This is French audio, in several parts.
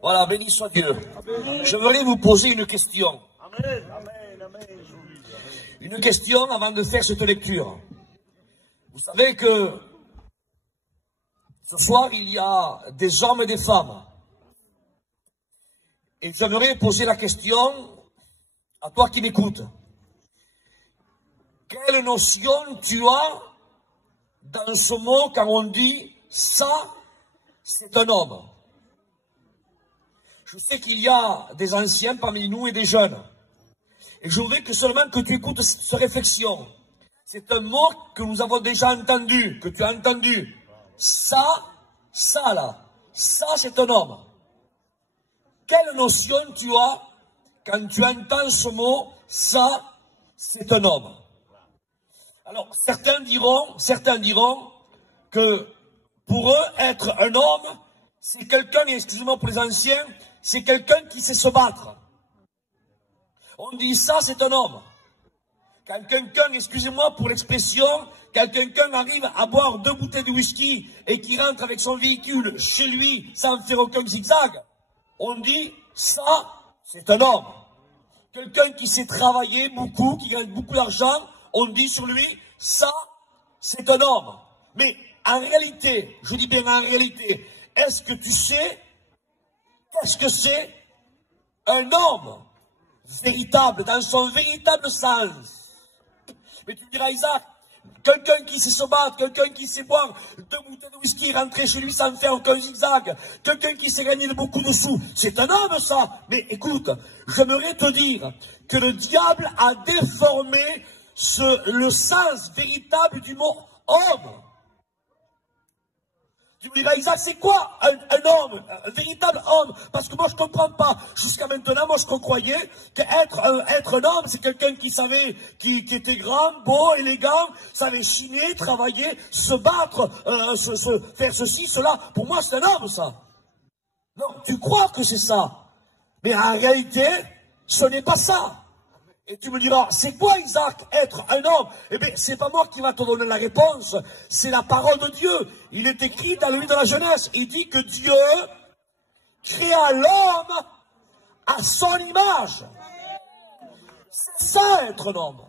Voilà, béni soit Dieu. J'aimerais vous poser une question. Une question avant de faire cette lecture. Vous savez que ce soir, il y a des hommes et des femmes. Et j'aimerais poser la question à toi qui m'écoutes. Quelle notion tu as dans ce mot quand on dit « ça, c'est un homme ». Je sais qu'il y a des anciens parmi nous et des jeunes. Et je voudrais que seulement que tu écoutes cette réflexion. C'est un mot que nous avons déjà entendu, que tu as entendu. Ça là, ça c'est un homme. Quelle notion tu as quand tu entends ce mot, ça c'est un homme? Alors, certains diront que pour eux, être un homme, c'est quelqu'un, et excusez-moi pour les anciens, c'est quelqu'un qui sait se battre. On dit ça, c'est un homme. Quand quelqu'un, excusez-moi pour l'expression, quand quelqu'un arrive à boire 2 bouteilles de whisky et qui rentre avec son véhicule chez lui sans faire aucun zigzag, on dit ça, c'est un homme. Quelqu'un qui sait travailler beaucoup, qui gagne beaucoup d'argent, on dit sur lui, ça, c'est un homme. Mais en réalité, je dis bien en réalité, est-ce que tu sais qu'est-ce que c'est un homme véritable, dans son véritable sens? Mais tu me diras, Isaac, quelqu'un qui sait se battre, quelqu'un qui sait boire 2 bouteilles de whisky, rentrer chez lui sans faire aucun zigzag, quelqu'un qui sait gagner beaucoup de sous, c'est un homme ça. Mais écoute, j'aimerais te dire que le diable a déformé le sens véritable du mot homme. Tu me diras, Isaac, c'est quoi un homme, un véritable homme? Parce que moi, je ne comprends pas. Jusqu'à maintenant, moi, je croyais qu'être un homme, c'est quelqu'un qui savait, qui était grand, beau, élégant, savait chiner, travailler, se battre, faire ceci, cela. Pour moi, c'est un homme, ça. Non, tu crois que c'est ça. Mais en réalité, ce n'est pas ça. Et tu me diras, c'est quoi, Isaac, être un homme? Eh bien, c'est pas moi qui va te donner la réponse, c'est la parole de Dieu. Il est écrit dans le livre de la Genèse, il dit que Dieu créa l'homme à son image. C'est ça, être un homme.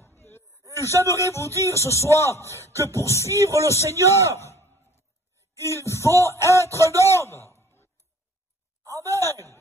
Et j'aimerais vous dire ce soir que pour suivre le Seigneur, il faut être un homme. Amen.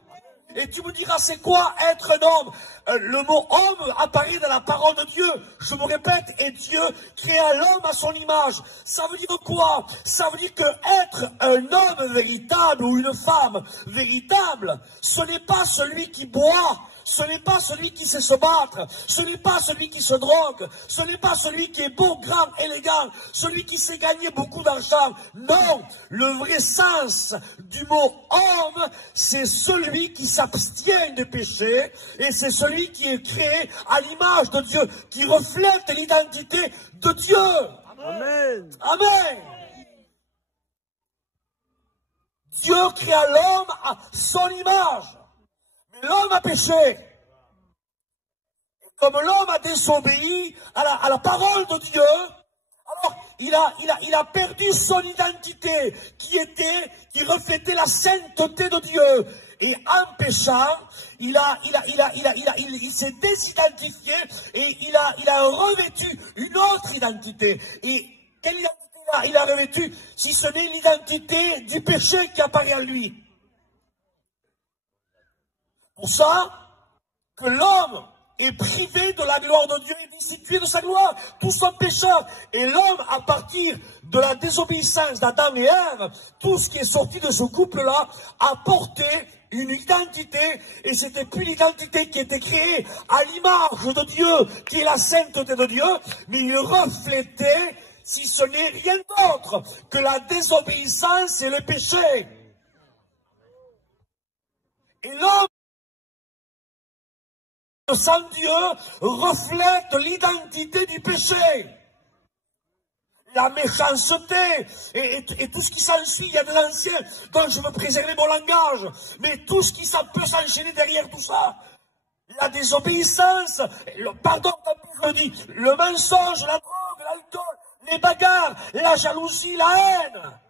Et tu me diras, c'est quoi être un homme? Le mot homme apparaît dans la parole de Dieu. Je me répète, et Dieu créa l'homme à son image. Ça veut dire quoi? Ça veut dire que être un homme véritable ou une femme véritable, ce n'est pas celui qui boit, ce n'est pas celui qui sait se battre, ce n'est pas celui qui se drogue, ce n'est pas celui qui est beau, grand, élégant, celui qui sait gagner beaucoup d'argent. Non, le vrai sens du mot homme, c'est celui qui s'abstient des péchés et c'est celui qui est créé à l'image de Dieu, qui reflète l'identité de Dieu. Amen. Amen. Dieu créa l'homme à son image. L'homme a péché. Et comme l'homme a désobéi à la parole de Dieu, alors il a perdu son identité qui reflétait la sainteté de Dieu. Et en péchant, il s'est désidentifié et il a revêtu une autre identité. Et quelle identité il a revêtu si ce n'est l'identité du péché qui apparaît en lui? Pour ça que l'homme est privé de la gloire de Dieu et destitué de sa gloire, tout son pécheur. Et l'homme, à partir de la désobéissance d'Adam et Ève, tout ce qui est sorti de ce couple-là, a porté une identité, et c'était plus l'identité qui était créée à l'image de Dieu, qui est la sainteté de Dieu, mais il reflétait, si ce n'est rien d'autre, que la désobéissance et le péché. Et l'homme, sans Dieu, reflète l'identité du péché. La méchanceté et tout ce qui s'ensuit. Il y a des anciens dont je veux préserver mon langage, mais tout ce qui peut s'enchaîner derrière tout ça. La désobéissance, pardon, je le dis, le mensonge, la drogue, l'alcool, les bagarres, la jalousie, la haine.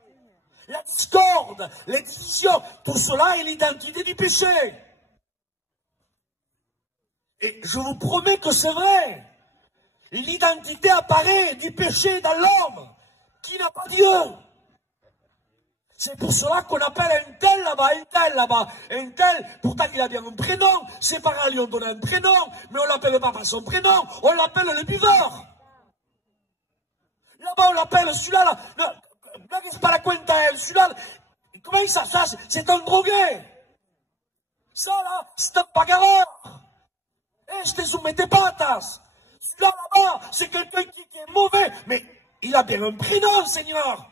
la discorde, les divisions, tout cela est l'identité du péché. Et je vous promets que c'est vrai. L'identité apparaît du péché dans l'homme qui n'a pas Dieu. C'est pour cela qu'on appelle un tel là-bas, un tel, pourtant il a bien un prénom, ses parents lui ont donné un prénom, mais on ne l'appelle pas par son prénom, on l'appelle le buveur. Là-bas on l'appelle celui-là, là, c'est pas la cuenta, celui-là, comment il s'appelle ça? C'est un drogué. Ça là, c'est un bagarreur. Je te soumets tes patas. Celui-là là-bas, c'est quelqu'un qui est mauvais, mais il a bien un prénom, Seigneur.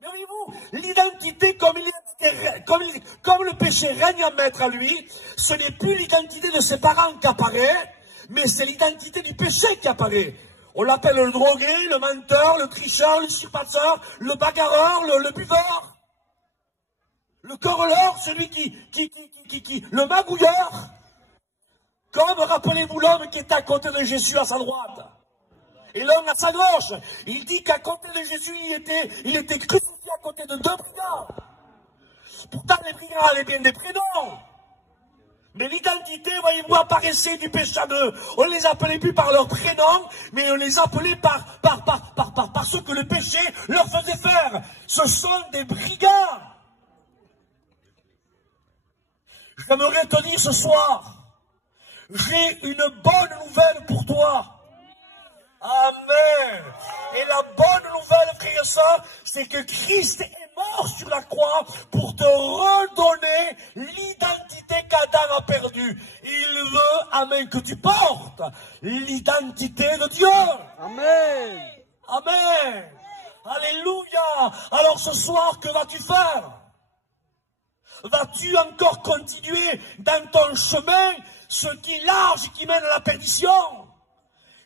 Mais voyez-vous, l'identité, comme le péché règne en maître à lui, ce n'est plus l'identité de ses parents qui apparaît, mais c'est l'identité du péché qui apparaît. On l'appelle le drogué, le menteur, le tricheur, le usurpateur, le bagarreur, le buveur, le querelleur, celui le magouilleur. Comme, rappelez-vous l'homme qui était à côté de Jésus à sa droite. Et l'homme à sa gauche, il dit qu'à côté de Jésus, il était crucifié à côté de deux brigands. Pourtant, les brigands avaient bien des prénoms. Mais l'identité, voyez-vous, apparaissait du péchadeux. On ne les appelait plus par leur prénom, mais on les appelait par ce que le péché leur faisait faire. Ce sont des brigands. J'aimerais te dire ce soir, j'ai une bonne nouvelle pour toi. Amen. Et la bonne nouvelle, frères et sœurs, c'est que Christ est mort sur la croix pour te redonner l'identité qu'Adam a perdue. Il veut, amen, que tu portes l'identité de Dieu. Amen. Amen. Alléluia. Alors ce soir, que vas-tu faire? Vas-tu encore continuer dans ton chemin, ce qui est large et qui mène à la perdition?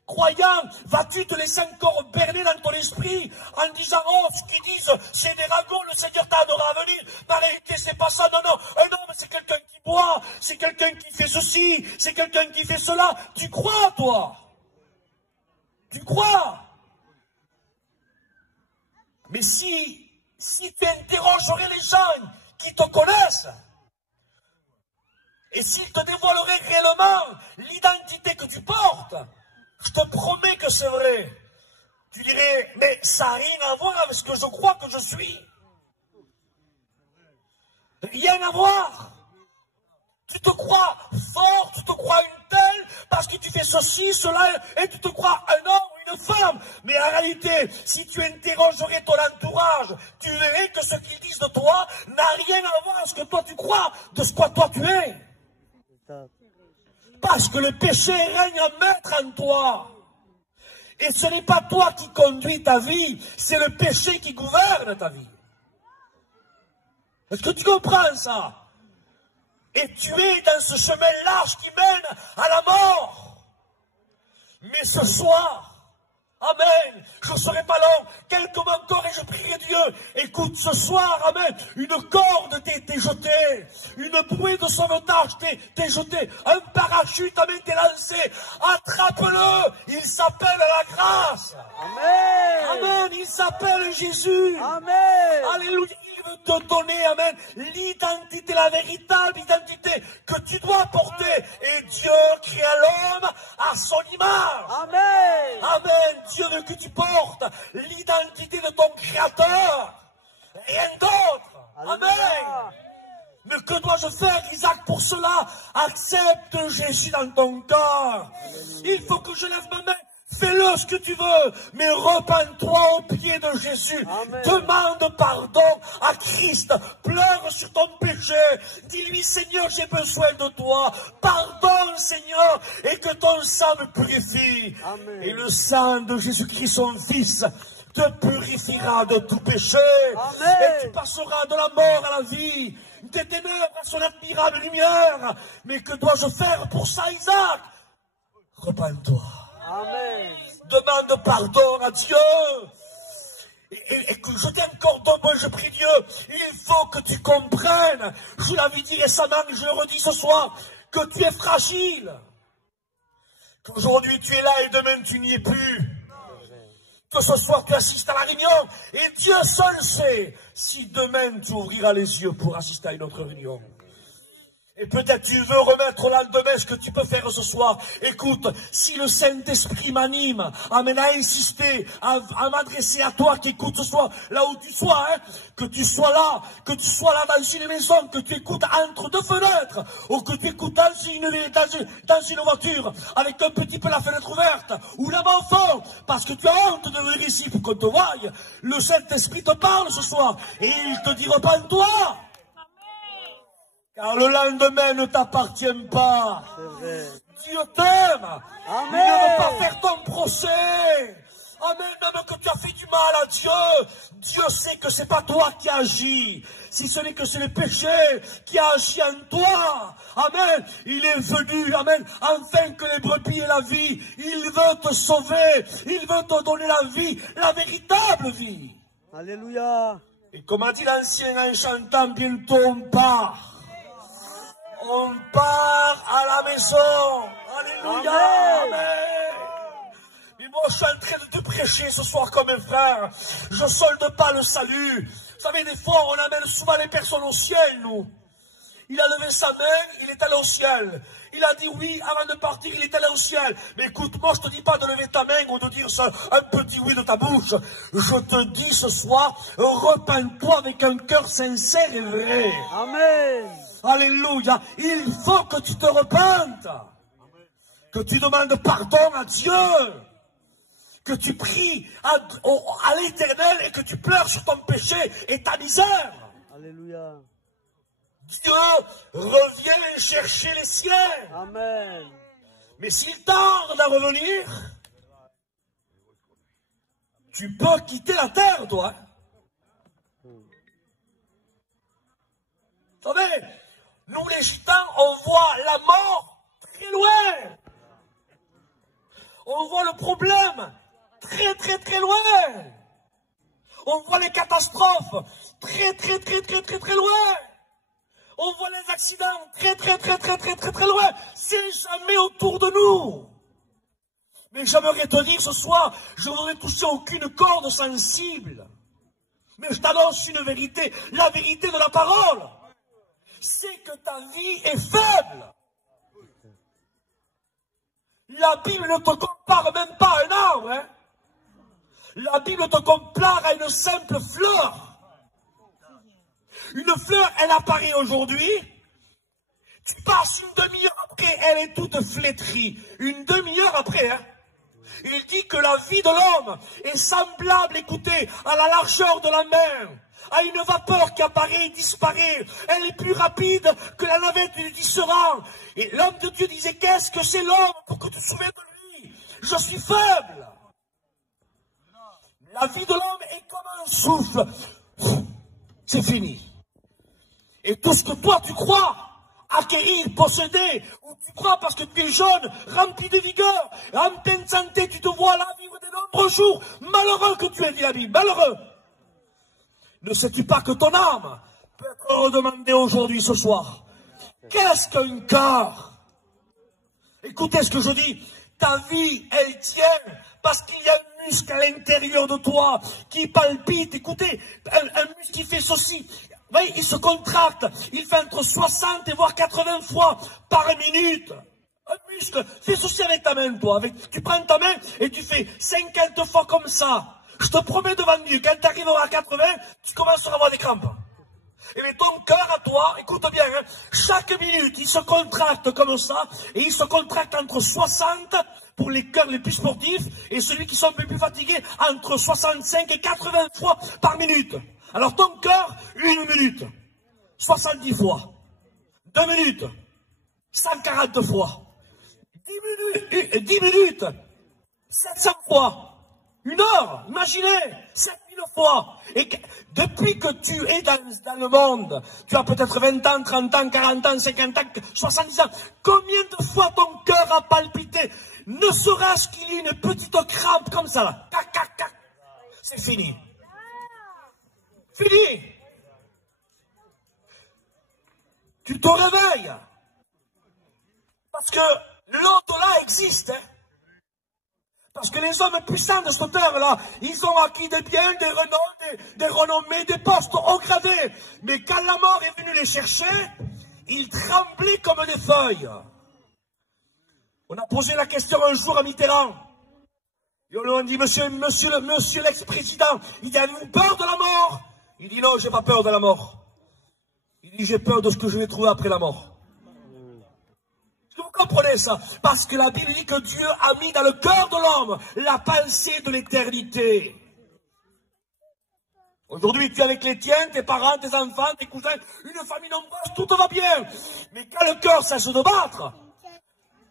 Croyant, vas-tu te laisser encore berner dans ton esprit en disant, oh, ce qu'ils disent, c'est des ragots, le Seigneur t'aidera à venir. En réalité, c'est pas ça, non, non. Un homme, c'est quelqu'un qui boit, c'est quelqu'un qui fait ceci, c'est quelqu'un qui fait cela. Tu crois, toi? Tu crois? Mais si tu interrogerais les gens qui te connaissent, et s'ils te dévoileraient réellement l'identité que tu portes, je te promets que c'est vrai. Tu dirais, mais ça n'a rien à voir avec ce que je crois que je suis. Rien à voir. Tu te crois fort, tu te crois une telle, parce que tu fais ceci, cela, et tu te crois un homme ou une femme. Mais en réalité, si tu interrogerais ton entourage, tu verrais que ce qu'ils disent de toi n'a rien à voir avec ce que toi tu crois, de ce que toi tu es. Parce que le péché règne en maître en toi. Et ce n'est pas toi qui conduis ta vie, c'est le péché qui gouverne ta vie. Est-ce que tu comprends ça? Et tu es dans ce chemin large qui mène à la mort. Mais ce soir, amen, je ne serai pas long, quelques mots encore et je prierai Dieu. Écoute, ce soir, amen, une corde t'est jetée, une bouée de sauvetage t'est jetée, un parachute, amen, t'est lancé. Attrape-le, il s'appelle la grâce. Amen. Amen, il s'appelle Jésus. Amen. Alléluia. Il veut te donner, amen, l'identité, la véritable identité que tu dois porter. Et Dieu créa l'homme à son image. Amen. Amen. Dieu veut que tu portes l'identité de ton Créateur. Rien d'autre. Amen. Mais que dois-je faire, Isaac, pour cela? Accepte Jésus dans ton cœur. Il faut que je lève ma main. Fais-le ce que tu veux, mais repens-toi au pied de Jésus. Amen. Demande pardon à Christ. Pleure sur ton péché. Dis-lui, Seigneur, j'ai besoin de toi. Pardonne, Seigneur, et que ton sang me purifie. Amen. Et le sang de Jésus-Christ, son Fils, te purifiera de tout péché. Amen. Et tu passeras de la mort à la vie, des ténèbres à son admirable lumière. Mais que dois-je faire pour ça, Isaac? Repens-toi. Amen. Demande pardon à Dieu. Et que je t'ai encore demandé, je prie Dieu, il faut que tu comprennes, je l'avais dit récemment, et je le redis ce soir, que tu es fragile. Qu'aujourd'hui tu es là et demain tu n'y es plus. que ce soir tu assistes à la réunion, et Dieu seul sait si demain tu ouvriras les yeux pour assister à une autre réunion. Et peut-être tu veux remettre au lendemain ce que tu peux faire ce soir. Écoute, si le Saint-Esprit m'anime, amène à insister, à m'adresser à toi qui écoutes ce soir, là où tu sois, hein, que tu sois là dans une maison, que tu écoutes entre deux fenêtres, ou que tu écoutes dans une voiture, avec un petit peu la fenêtre ouverte, ou là-bas au fond, parce que tu as honte de venir ici pour qu'on te voie. Le Saint-Esprit te parle ce soir, et il te dit repens-toi. Car le lendemain ne t'appartient pas. Dieu t'aime. Il ne veut pas faire ton procès. Amen. Même que tu as fait du mal à Dieu, Dieu sait que c'est pas toi qui agis. Si ce n'est que c'est le péché qui a agi en toi. Amen. Il est venu, amen, afin que les brebis aient la vie. Il veut te sauver. Il veut te donner la vie, la véritable vie. Alléluia. Et comme a dit l'ancien en chantant, bientôt on part. On part à la maison. Alléluia. Amen. Mais moi, je suis en train de te prêcher ce soir comme un frère. Je solde pas le salut. Vous savez, des fois, on amène souvent les personnes au ciel, nous. Il a levé sa main, il est allé au ciel. Il a dit oui, avant de partir, il est allé au ciel. Mais écoute, moi, je te dis pas de lever ta main ou de dire ça, un petit oui de ta bouche. Je te dis ce soir, repens-toi avec un cœur sincère et vrai. Amen. Alléluia. Il faut que tu te repentes. Que tu demandes pardon à Dieu. Que tu pries à l'Éternel et que tu pleures sur ton péché et ta misère. Alléluia. Dieu revient chercher les siens. Amen. Mais s'il tarde à revenir, tu peux quitter la terre, toi. Vous savez, nous les gitans, on voit la mort très loin. On voit le problème très très très loin. On voit les catastrophes très très très très très très loin. On voit les accidents très très très très très très très loin. C'est jamais autour de nous. Mais j'aimerais te dire ce soir, je ne voudrais toucher aucune corde sensible. Mais je t'annonce une vérité, la vérité de la parole. C'est que ta vie est faible. La Bible ne te compare même pas à un arbre. Hein? La Bible te compare à une simple fleur. Une fleur, elle apparaît aujourd'hui. Tu passes une demi-heure après, elle est toute flétrie. Une demi-heure après, hein. Il dit que la vie de l'homme est semblable, écoutez, à la largeur de la mer, à une vapeur qui apparaît et disparaît. Elle est plus rapide que la navette du tisserand. Et l'homme de Dieu disait, qu'est-ce que c'est l'homme pour que tu te souviennes de lui? Je suis faible. La vie de l'homme est comme un souffle. C'est fini. Et tout ce que toi tu crois acquérir, posséder, ou tu crois parce que tu es jeune, rempli de vigueur, en pleine santé, tu te vois là vivre de nombreux jours, malheureux que tu es, dit la Bible, malheureux. Ne sais-tu pas que ton âme peut être redemandée aujourd'hui, ce soir? Qu'est-ce qu'un cœur? Écoutez ce que je dis, ta vie, elle tient parce qu'il y a un muscle à l'intérieur de toi qui palpite. Écoutez, un muscle qui fait ceci. Vous voyez, il se contracte, il fait entre 60 et voire 80 fois par minute. Un muscle, fais ceci avec ta main, toi. Tu prends ta main et tu fais 50 fois comme ça. Je te promets devant Dieu, quand tu arriveras à 80, tu commenceras à avoir des crampes. Et bien ton cœur à toi, écoute bien, hein, chaque minute, il se contracte comme ça, et il se contracte entre 60 pour les cœurs les plus sportifs, et celui qui sont un peu plus fatigués, entre 65 et 80 fois par minute. Alors ton cœur, 1 minute, 70 fois, 2 minutes, 140 fois, 10 minutes, 700 fois, 1 heure, imaginez, 7000 fois. Et depuis que tu es dans le monde, tu as peut-être 20 ans, 30 ans, 40 ans, 50 ans, 70 ans, combien de fois ton cœur a palpité? Ne serait-ce qu'il y ait une petite crampe comme ça, là. Cac, cac, cac. C'est fini. Fini. Tu te réveilles. Parce que l'au-delà existe. Hein. Parce que les hommes puissants de cette terre-là, ils ont acquis des biens, des renoms, des renommées, des postes haut gradés. Mais quand la mort est venue les chercher, ils tremblaient comme des feuilles. On a posé la question un jour à Mitterrand. Et on lui a dit, monsieur l'ex-président, il dit, avez-vous peur de la mort? Il dit, non, j'ai pas peur de la mort. Il dit, j'ai peur de ce que je vais trouver après la mort. Est-ce que vous comprenez ça? Parce que la Bible dit que Dieu a mis dans le cœur de l'homme la pensée de l'éternité. Aujourd'hui, tu es avec les tiens, tes parents, tes enfants, tes cousins, une famille nombreuse, tout va bien. Mais quand le cœur cesse de battre,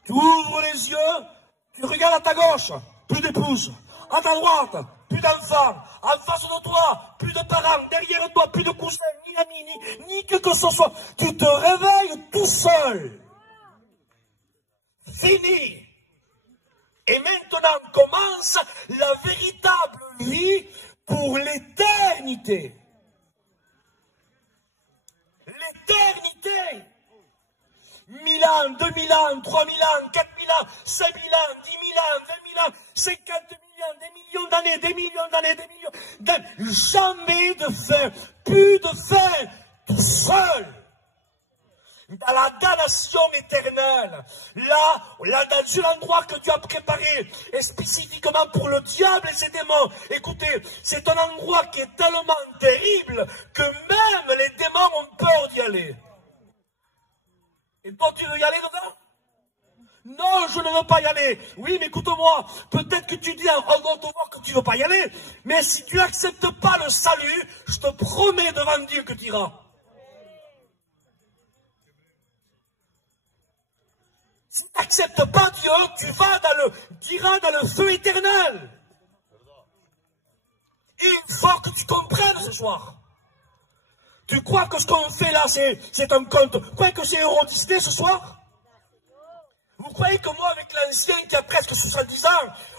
tu ouvres les yeux, tu regardes à ta gauche, plus d'épouse. À ta droite, plus d'enfants. En face de toi, plus de parents. Derrière toi, plus de cousins, ni amis, ni que ce soit. Tu te réveilles tout seul. Fini. Et maintenant commence la véritable vie pour l'éternité. L'éternité. 1000 ans, 2000 ans, 3000 ans, 4000 ans, 5000 ans, 10 000 ans, 20 000 ans, 50 millions, des millions d'années, des millions d'années, des millions d'années. Jamais de fin, plus de fin, tout seul. Dans la damnation éternelle, là, dans un endroit que Dieu a préparé, et spécifiquement pour le diable et ses démons. Écoutez, c'est un endroit qui est tellement terrible que même les démons ont peur d'y aller. Et toi, tu veux y aller dedans? Non, je ne veux pas y aller. Oui, mais écoute-moi, peut-être que tu dis en dehors de voir que tu ne veux pas y aller, mais si tu n'acceptes pas le salut, je te promets devant Dieu que tu iras. Si tu n'acceptes pas Dieu, tu iras dans le feu éternel. Et il faut que tu comprennes ce soir. Tu crois que ce qu'on fait là, c'est un conte? Vous croyez que c'est Euro Disney ce soir? Vous croyez que moi, avec l'ancien qui a presque 70 ans,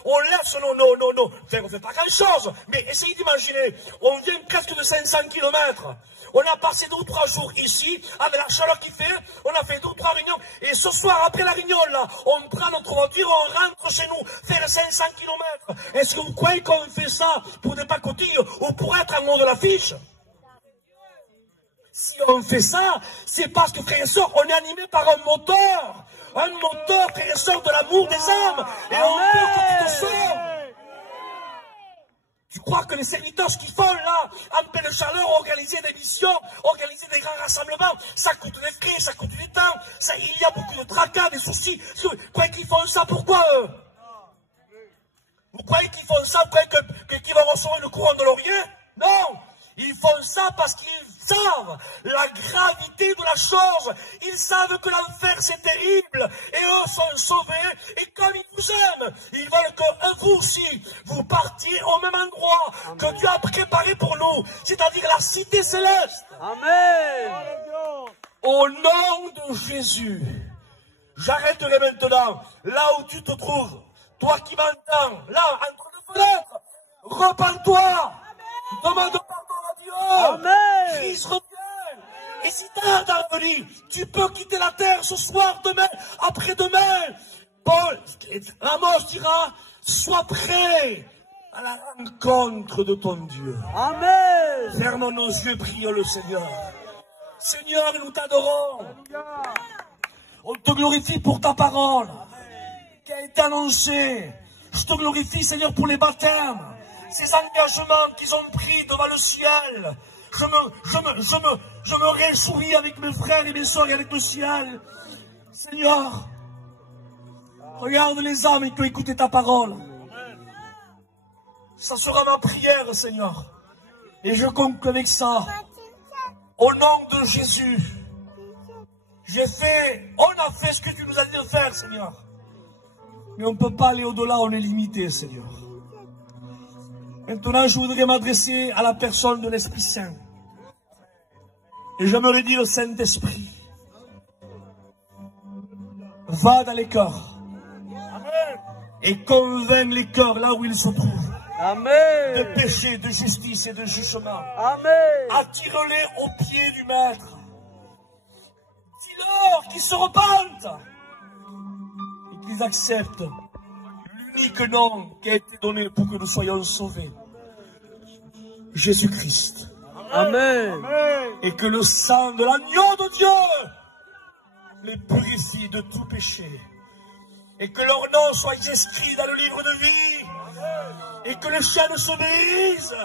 on laisse non. Enfin, on ne fait pas grand-chose. Mais essayez d'imaginer, on vient presque de 500 km. On a passé 2 ou 3 jours ici, avec la chaleur qu'il fait, on a fait 2 ou 3 réunions. Et ce soir, après la réunion, là, on prend notre voiture, on rentre chez nous, faire 500 km. Est-ce que vous croyez qu'on fait ça pour des pacotilles ou pour être en haut de l'affiche? Si on fait ça, c'est parce que, frères et sœurs, on est animé par un moteur. Un moteur, frères et sœurs, de l'amour des âmes. Et on veut que tu te sauves. Tu crois que les serviteurs, ce qu'ils font là, en pleine chaleur, organiser des missions, organiser des grands rassemblements, ça coûte des frais, ça coûte du temps, il y a beaucoup de tracas, des soucis. Vous croyez qu'ils font ça? Pourquoi eux? Vous croyez qu'ils font ça? Vous croyez qu'ils vont recevoir le courant de laurier? Non! Ils font ça parce qu'ils savent la gravité de la chose. Ils savent que l'enfer c'est terrible. Et eux sont sauvés. Et comme ils vous aiment, ils veulent que vous aussi, vous partiez au même endroit que Dieu a préparé pour nous. C'est-à-dire la cité céleste. Amen. Au nom de Jésus, j'arrêterai maintenant. Là où tu te trouves, toi qui m'entends, là, entre deux fenêtres, repens-toi. Demande pardon à Dieu. Amen. Christ revient. Et si t'as à revenir, tu peux quitter la terre ce soir, demain, après-demain. Paul, Amos dira, sois prêt à la rencontre de ton Dieu. Amen. Fermons nos yeux, prions le Seigneur. Seigneur, nous t'adorons. On te glorifie pour ta parole qui a été annoncée. Je te glorifie, Seigneur, pour les baptêmes. Ces engagements qu'ils ont pris devant le ciel. Je me réjouis avec mes frères et mes soeurs et avec le ciel. Seigneur, regarde les âmes qui ont écouté ta parole. Ça sera ma prière, Seigneur. Et je conclue avec ça. Au nom de Jésus, on a fait ce que tu nous as dit de faire, Seigneur. Mais on ne peut pas aller au-delà, on est limité, Seigneur. Maintenant, je voudrais m'adresser à la personne de l'Esprit Saint. Et j'aimerais dire au Saint-Esprit, va dans les cœurs. Et convainc les cœurs là où ils se trouvent. Amen. De péché, de justice et de jugement. Amen. Attire-les au pied du Maître. Dis-leur qu'ils se repentent et qu'ils acceptent l'unique nom qui a été donné pour que nous soyons sauvés. Jésus-Christ. Amen. Et que le sang de l'agneau de Dieu les purifie de tout péché. Et que leur nom soit inscrit dans le livre de vie. Et que les chaînes se brisent.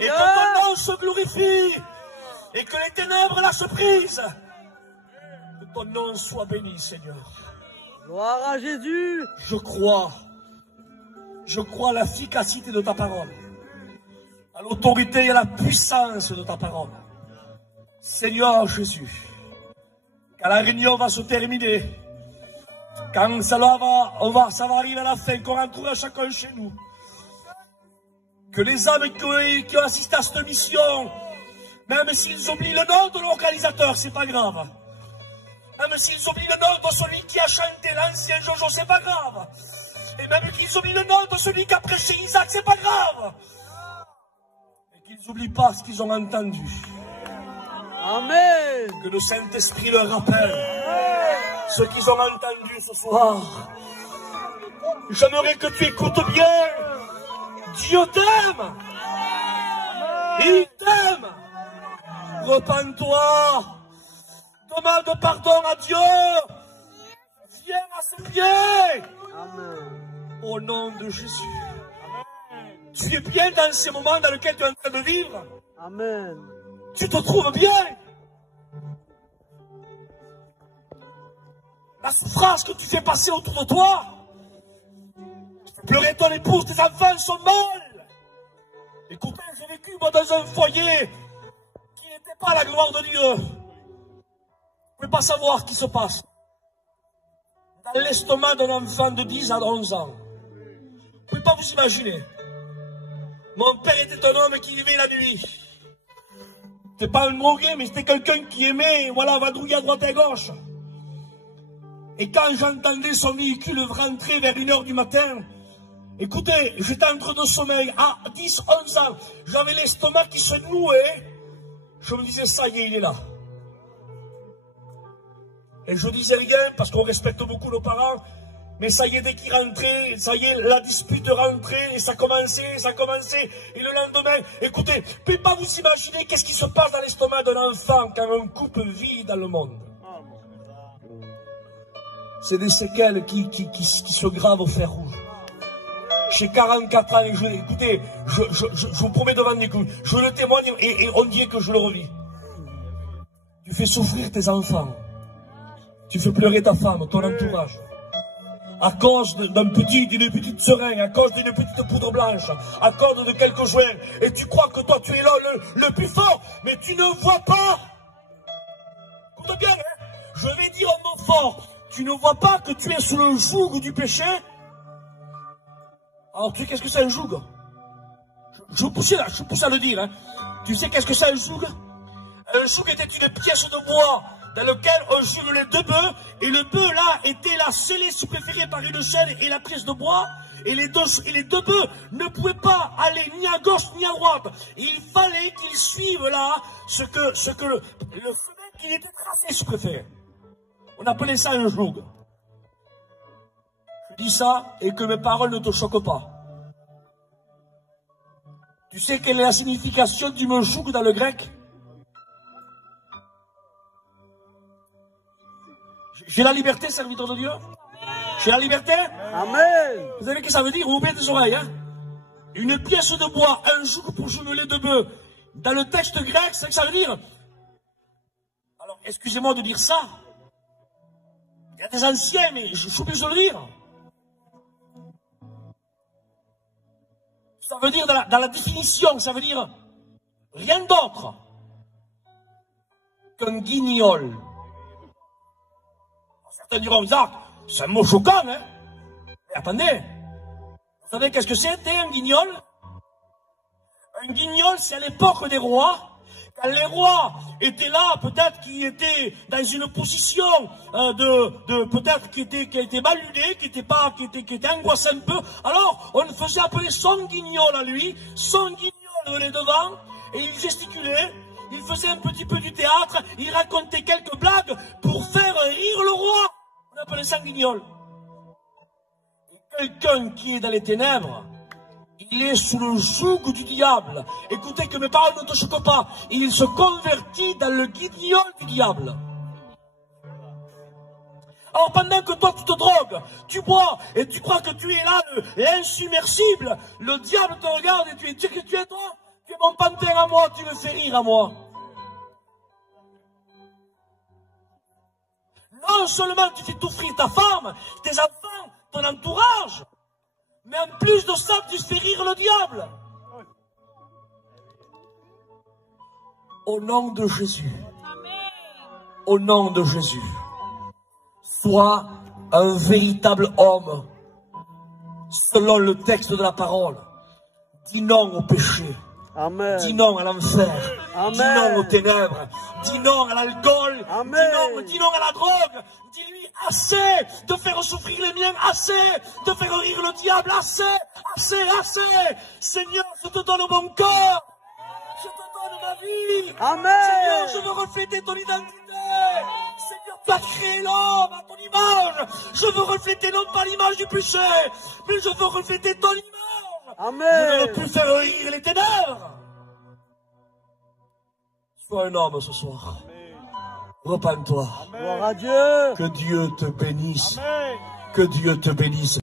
Et que ton nom se glorifie. Et que les ténèbres lâchent prise. Que ton nom soit béni, Seigneur. Gloire à Jésus. Je crois à l'efficacité de ta parole, à l'autorité et à la puissance de ta parole. Seigneur Jésus, quand la réunion va se terminer, quand ça va arriver à la fin, qu'on rentrera chacun chez nous, que les âmes qui ont assisté à cette mission, même s'ils oublient le nom de l'organisateur, c'est pas grave. Même s'ils oublient le nom de celui qui a chanté l'ancien Jojo, c'est pas grave. Et même qu'ils oublient le nom de celui qui a prêché Isaac, c'est pas grave. Et qu'ils n'oublient pas ce qu'ils ont entendu. Amen. Que le Saint-Esprit leur rappelle ce qu'ils ont entendu ce soir. J'aimerais que tu écoutes bien. Dieu t'aime. Il t'aime. Repens-toi. Demande pardon à Dieu. Viens à ses pieds. Amen. Au nom de Jésus. Tu es bien dans ces moments dans lesquels tu es en train de vivre. Amen. Tu te trouves bien. La souffrance que tu fais passer autour de toi. Pleurer ton épouse, tes enfants sont mal. Écoutez, j'ai vécu moi dans un foyer qui n'était pas la gloire de Dieu. Vous ne pouvez pas savoir ce qui se passe dans l'estomac d'un enfant de 10 à 11 ans. Vous ne pouvez pas vous imaginer. Mon père était un homme qui vivait la nuit. C'était pas un drogué, mais c'était quelqu'un qui aimait, voilà, vadrouiller à droite et à gauche. Et quand j'entendais son véhicule rentrer vers 1h du matin, écoutez, j'étais entre deux sommeils, à 10, 11 ans, j'avais l'estomac qui se nouait. Je me disais, ça y est, il est là. Et je disais rien, parce qu'on respecte beaucoup nos parents, mais ça y est, dès qu'il rentrait, ça y est, la dispute rentrait, et ça commençait, et le lendemain, écoutez, vous ne pouvez pas vous imaginer qu'est-ce qui se passe dans l'estomac d'un enfant quand un couple vit dans le monde. C'est des séquelles qui se gravent au fer rouge. J'ai 44 ans, et écoutez, je vous promets devant Dieu, je le témoigne, et on dirait que je le revis. Tu fais souffrir tes enfants. Tu fais pleurer ta femme, ton entourage. À cause d'une petite seringue, à cause d'une petite poudre blanche, à cause de quelques joints. Et tu crois que toi, tu es là le plus fort, mais tu ne vois pas. Écoute bien, hein? Je vais dire un mot fort. Tu ne vois pas que tu es sous le joug du péché? Alors, tu sais qu'est-ce que c'est un joug? Je vous pousse à le dire. Hein. Tu sais qu'est-ce que c'est un joug? Un joug était une pièce de bois dans lequel on jure les deux bœufs, et le bœuf là était la scellée sous-préférée par une chaîne et la pièce de bois, et les deux bœufs ne pouvaient pas aller ni à gauche ni à droite. Il fallait qu'ils suivent là ce que le chemin qui était tracé sous-préféré. On appelait ça un joug. Je dis ça et que mes paroles ne te choquent pas. Tu sais quelle est la signification du mot joug dans le grec? J'ai la liberté, serviteur de Dieu. J'ai la liberté. Amen. Vous savez ce que ça veut dire? Vous ouvrez des oreilles, hein? Une pièce de bois, un joug pour jumeler deux bœufs. Dans le texte grec, c'est ce que ça veut dire? Alors, excusez-moi de dire ça. Il y a des anciens, mais je suis obligé de le dire. Ça veut dire, dans la définition, ça veut dire rien d'autre qu'un guignol. Certains diront, Isaac, c'est un mot choquant, hein? Mais attendez, vous savez qu'est-ce que c'était un guignol? Un guignol, c'est à l'époque des rois. Quand les rois étaient là, peut-être qu'ils étaient dans une position peut-être qui était mal lunée, qui était angoissé un peu. Alors, on faisait appeler son guignol à lui. Son guignol venait devant et il gesticulait. Il faisait un petit peu du théâtre. Il racontait quelques blagues pour faire rire le roi. On appelait ça un guignol. Et Quelqu'un qui est dans les ténèbres, il est sous le joug du diable. Écoutez que mes paroles ne te choquent pas. Il se convertit dans le guignol du diable. Alors pendant que toi tu te drogues, tu bois et tu crois que tu es là, l'insubmersible, le diable te regarde et tu dis que tu es toi, tu es mon pantin à moi, tu me fais rire à moi. Non seulement tu fais souffrir ta femme, tes enfants, ton entourage, mais en plus de ça, tu fais rire le diable. Au nom de Jésus, au nom de Jésus, sois un véritable homme, selon le texte de la parole. Dis non au péché. Amen. Dis non à l'enfer. Amen. Dis non aux ténèbres. Dis non à l'alcool. Dis non à la drogue. Dis-lui assez de faire souffrir les miens, assez de faire rire le diable, assez. Seigneur, je te donne mon cœur. Je te donne ma vie. Amen. Seigneur, je veux refléter ton identité. Seigneur, tu as créé l'homme à ton image. Je veux refléter non pas l'image du péché, mais je veux refléter ton image. Amen. Je ne veux plus faire rire les ténèbres. Sois un homme ce soir. Repens-toi. Gloire à Dieu. Que Dieu te bénisse. Amen. Que Dieu te bénisse.